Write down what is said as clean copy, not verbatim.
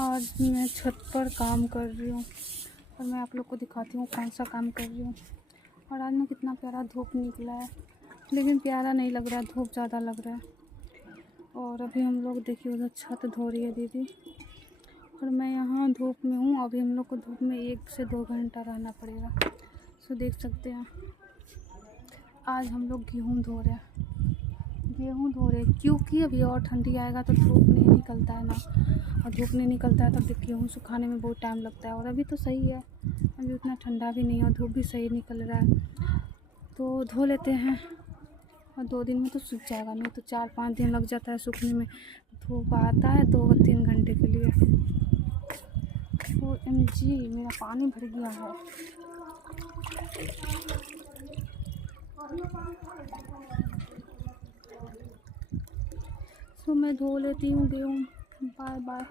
आज मैं छत पर काम कर रही हूँ और मैं आप लोग को दिखाती हूँ कौन सा काम कर रही हूँ। और आज ना कितना प्यारा धूप निकला है, लेकिन प्यारा नहीं लग रहा है, धूप ज़्यादा लग रहा है। और अभी हम लोग देखिए उधर छत धो रही है दीदी, और मैं यहाँ धूप में हूँ। अभी हम लोग को धूप में 1 से 2 घंटा रहना पड़ेगा। सो देख सकते हैं आज हम लोग गेहूँ धो रहे हैं क्योंकि अभी और ठंडी आएगा तो धूप नहीं निकलता है ना, और धूप नहीं निकलता है तब गेहूँ सुखाने में बहुत टाइम लगता है। और अभी तो सही है, अभी उतना ठंडा भी नहीं है और धूप भी सही निकल रहा है, तो धो लेते हैं। और 2 दिन में तो सूख जाएगा, नहीं तो 4-5 दिन लग जाता है सूखने में। धूप आता है 2-3 घंटे के लिए। OMG मेरा पानी भर गया है। सो मैं धो लेती हूँ गेहूँ। Bye bye.